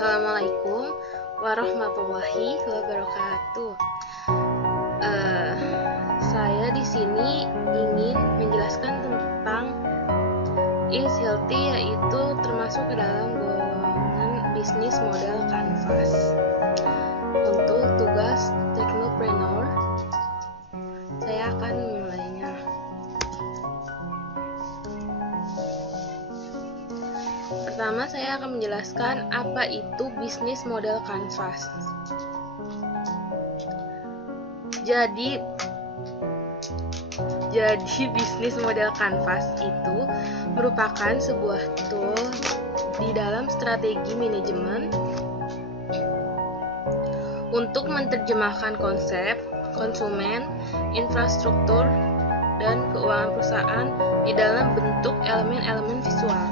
Assalamualaikum warahmatullahi wabarakatuh. Saya di sini ingin menjelaskan tentang is healthy, yaitu termasuk ke dalam golongan bisnis model kanvas. Untuk tugas teknopreneur, saya akan memulainya. Pertama, saya akan menjelaskan apa itu bisnis model kanvas. Jadi bisnis model kanvas itu merupakan sebuah tool di dalam strategi manajemen untuk menerjemahkan konsep, konsumen, infrastruktur, dan keuangan perusahaan di dalam bentuk elemen-elemen visual.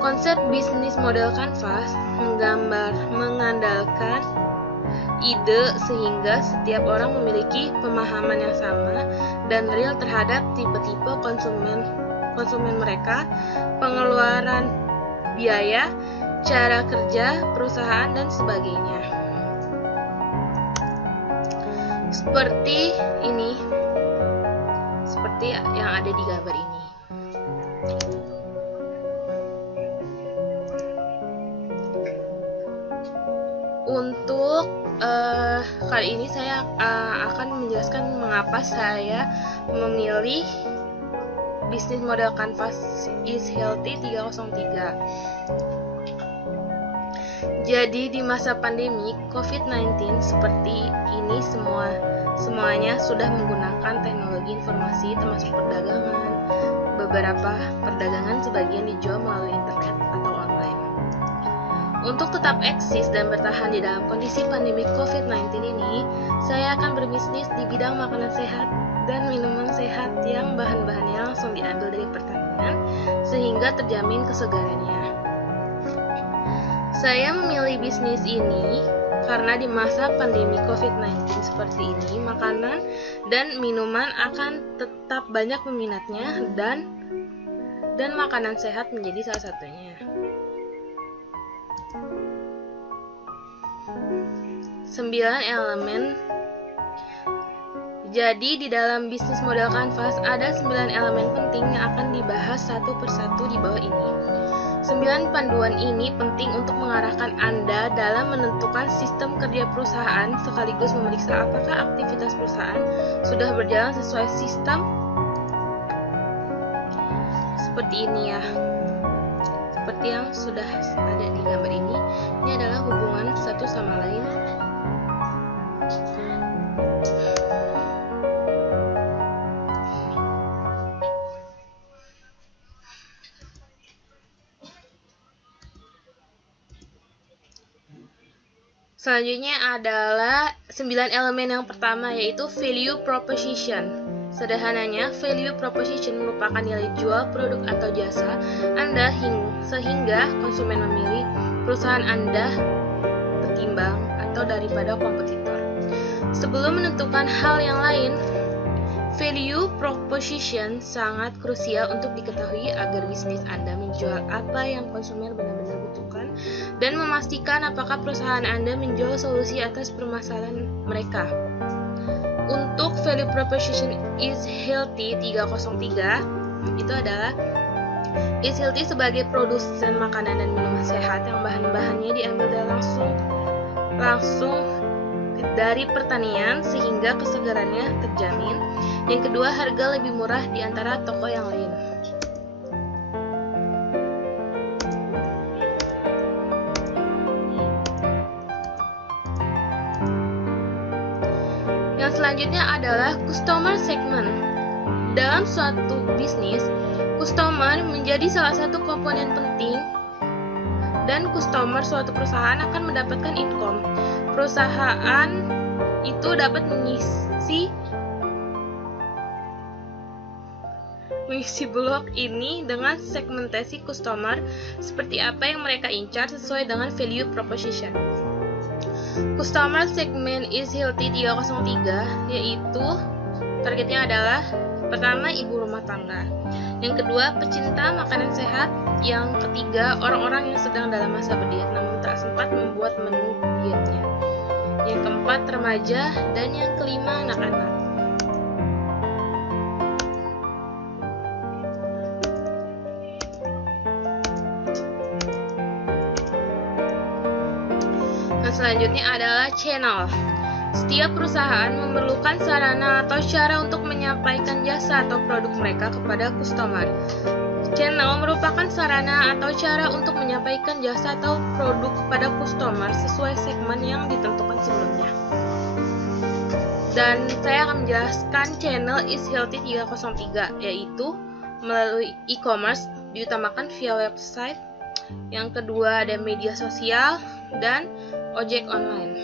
Konsep bisnis model kanvas mengandalkan ide sehingga setiap orang memiliki pemahaman yang sama dan real terhadap tipe-tipe konsumen mereka, pengeluaran biaya, cara kerja perusahaan, dan sebagainya. Seperti ini, seperti yang ada di gambar ini. Untuk kali ini saya akan menjelaskan mengapa saya memilih bisnis model kanvas is healthy 303. Jadi di masa pandemi COVID-19 seperti ini semuanya sudah menggunakan teknologi informasi termasuk perdagangan. Beberapa perdagangan sebagian dijual melalui internet atau online. Untuk tetap eksis dan bertahan di dalam kondisi pandemi COVID-19 ini, saya akan berbisnis di bidang makanan sehat dan minuman sehat yang bahan-bahannya langsung diambil dari pertanian sehingga terjamin kesegarannya. Saya memilih bisnis ini karena di masa pandemi COVID-19 seperti ini, makanan dan minuman akan tetap banyak peminatnya dan makanan sehat menjadi salah satunya. 9 elemen. Jadi di dalam bisnis model kanvas ada 9 elemen penting yang akan dibahas satu persatu di bawah ini. 9 panduan ini penting untuk mengarahkan Anda dalam menentukan sistem kerja perusahaan sekaligus memeriksa apakah aktivitas perusahaan sudah berjalan sesuai sistem. Seperti ini ya. Seperti yang sudah ada di gambar ini. Ini adalah hubungan satu sama lain. Selanjutnya adalah 9 elemen yang pertama, yaitu value proposition. Sederhananya, value proposition merupakan nilai jual produk atau jasa Anda sehingga konsumen memilih perusahaan Anda ketimbang atau daripada kompetitor. Sebelum menentukan hal yang lain, value proposition sangat krusial untuk diketahui agar bisnis Anda menjual apa yang konsumen benar-benar butuhkan dan memastikan apakah perusahaan Anda menjual solusi atas permasalahan mereka. Untuk value proposition is healthy 303 itu adalah is healthy sebagai produsen makanan dan minuman sehat yang bahan-bahannya diambil langsung dari pertanian sehingga kesegarannya terjamin. Yang kedua, harga lebih murah di antara toko yang lain. Yang selanjutnya adalah customer segment. Dalam suatu bisnis, customer menjadi salah satu komponen penting dan customer suatu perusahaan akan mendapatkan income. Perusahaan itu dapat mengisi blok ini dengan segmentasi customer seperti apa yang mereka incar sesuai dengan value proposition. Customer segment is healthy 303 yaitu targetnya adalah pertama, ibu rumah tangga. Yang kedua, pecinta makanan sehat. Yang ketiga, orang-orang yang sedang dalam masa berdiet namun tak sempat membuat menu dietnya. Yang keempat, remaja. Dan yang kelima, anak-anak. Nah, selanjutnya adalah channel. Setiap perusahaan memerlukan sarana atau cara untuk menyampaikan jasa atau produk mereka kepada customer. Channel merupakan sarana atau cara untuk menyampaikan jasa atau produk kepada customer sesuai segmen yang ditentukan sebelumnya. Dan saya akan menjelaskan channel is healthy 303, yaitu melalui e-commerce, diutamakan via website. Yang kedua ada media sosial dan ojek online.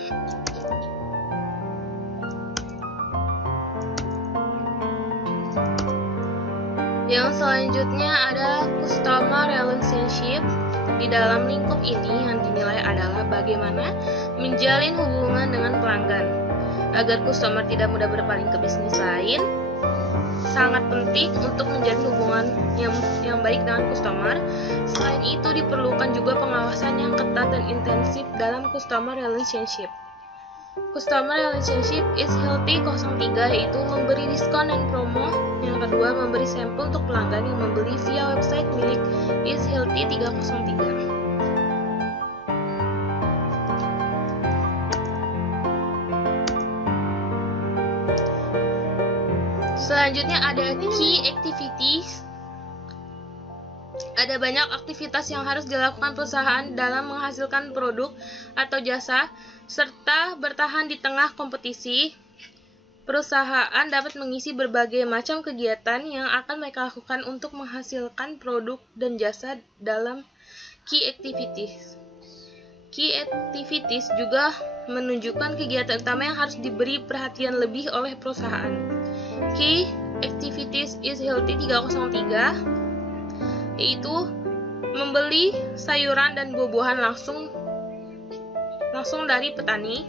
Yang selanjutnya adalah customer relationship. Di dalam lingkup ini yang dinilai adalah bagaimana menjalin hubungan dengan pelanggan. Agar customer tidak mudah berpaling ke bisnis lain, sangat penting untuk menjalin hubungan yang baik dengan customer. Selain itu diperlukan juga pengawasan yang ketat dan intensif dalam customer relationship. Customer relationship is healthy 03, yaitu memberi diskon dan promo. Yang kedua, memberi sampel untuk pelanggan yang membeli via website milik is healthy 303. Selanjutnya ada key activities. Ada banyak aktivitas yang harus dilakukan perusahaan dalam menghasilkan produk atau jasa, serta bertahan di tengah kompetisi. Perusahaan dapat mengisi berbagai macam kegiatan yang akan mereka lakukan untuk menghasilkan produk dan jasa dalam key activities. Key activities juga menunjukkan kegiatan utama yang harus diberi perhatian lebih oleh perusahaan. Key activities is healthy 303, yaitu membeli sayuran dan buah-buahan langsung dari petani,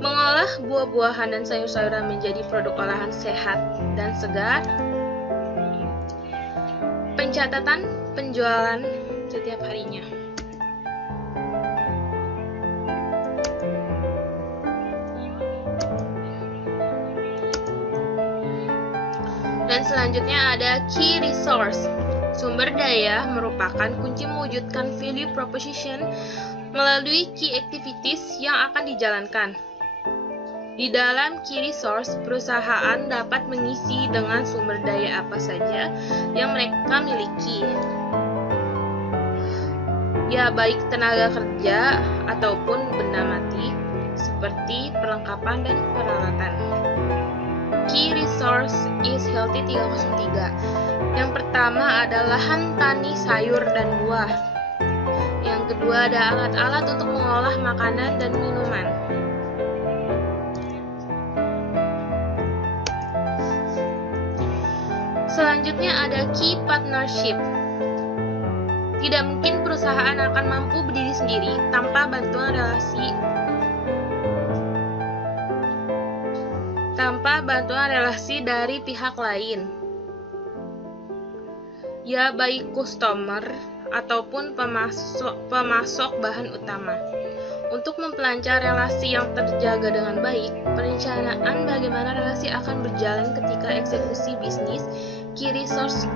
mengolah buah-buahan dan sayur-sayuran menjadi produk olahan sehat dan segar, pencatatan penjualan setiap harinya. Dan selanjutnya ada key resource. Sumber daya merupakan kunci mewujudkan value proposition melalui key activities yang akan dijalankan. Di dalam key resource, perusahaan dapat mengisi dengan sumber daya apa saja yang mereka miliki. Ya, baik tenaga kerja ataupun benda mati, seperti perlengkapan dan peralatan. Key resource is healthy 303. Yang pertama adalah lahan tani sayur dan buah. Yang kedua ada alat-alat untuk mengolah makanan dan minuman. Selanjutnya ada key partnership. Tidak mungkin perusahaan akan mampu berdiri sendiri tanpa bantuan relasi dari pihak lain. Ya, baik customer ataupun pemasok bahan utama. Untuk memperlancar relasi yang terjaga dengan baik, perencanaan bagaimana relasi akan berjalan ketika eksekusi bisnis, key resource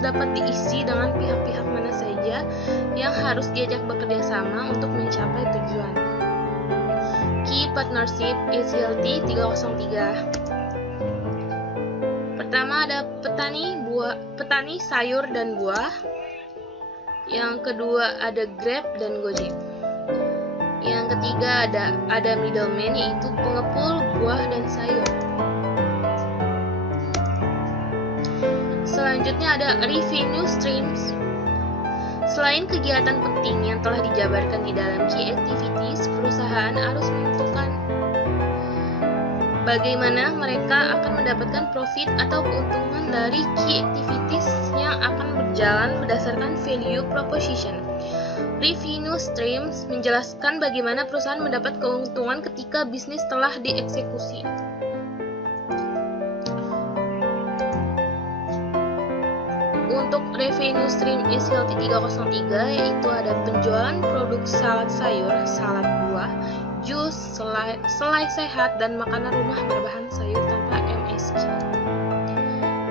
dapat diisi dengan pihak-pihak mana saja yang harus diajak bekerja sama untuk mencapai tujuan. Key partnership is healthy 303. Pertama ada petani sayur dan buah. Yang kedua ada Grab dan Gojek. Yang ketiga ada middleman, yaitu pengepul buah dan sayur. Selanjutnya ada revenue streams. Selain kegiatan penting yang telah dijabarkan di dalam key activities, perusahaan harus menentukan bagaimana mereka akan mendapatkan profit atau keuntungan dari key activities yang akan berjalan berdasarkan value proposition. Revenue streams menjelaskan bagaimana perusahaan mendapat keuntungan ketika bisnis telah dieksekusi. Untuk revenue stream is healthy 303 yaitu ada penjualan produk salad sayur, salad buah, jus, selai sehat, dan makanan rumah berbahan sayur tanpa MSG.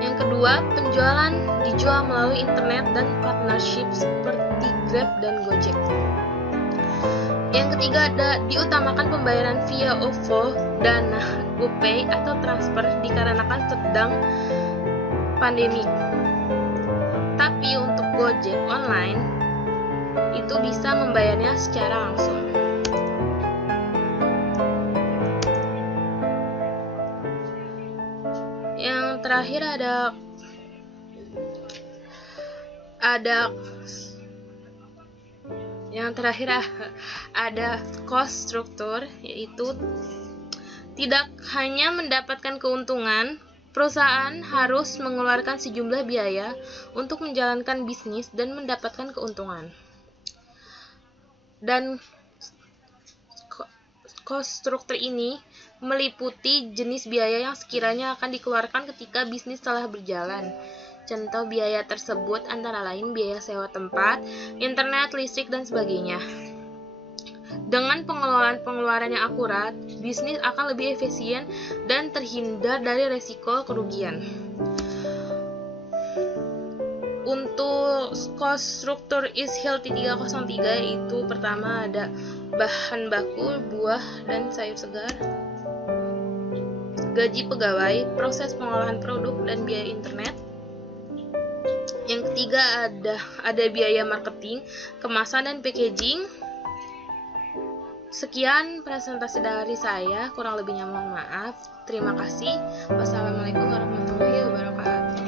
Yang kedua, penjualan dijual melalui internet dan partnership seperti Grab dan Gojek. Yang ketiga, ada diutamakan pembayaran via OVO, Dana, GoPay, atau transfer dikarenakan sedang pandemi. Tapi untuk Gojek online itu bisa membayarnya secara langsung. Yang terakhir ada cost structure, yaitu tidak hanya mendapatkan keuntungan, perusahaan harus mengeluarkan sejumlah biaya untuk menjalankan bisnis dan mendapatkan keuntungan. Dan cost structure ini meliputi jenis biaya yang sekiranya akan dikeluarkan ketika bisnis telah berjalan. Contoh biaya tersebut antara lain biaya sewa tempat, internet, listrik, dan sebagainya. Dengan pengeluaran yang akurat, bisnis akan lebih efisien dan terhindar dari resiko kerugian. Untuk cost structure is healthy 303 itu pertama ada bahan baku, buah dan sayur segar, gaji pegawai, proses pengolahan produk, dan biaya internet. Yang ketiga ada biaya marketing, kemasan, dan packaging. Sekian presentasi dari saya, kurang lebihnya mohon maaf. Terima kasih. Wassalamualaikum warahmatullahi wabarakatuh.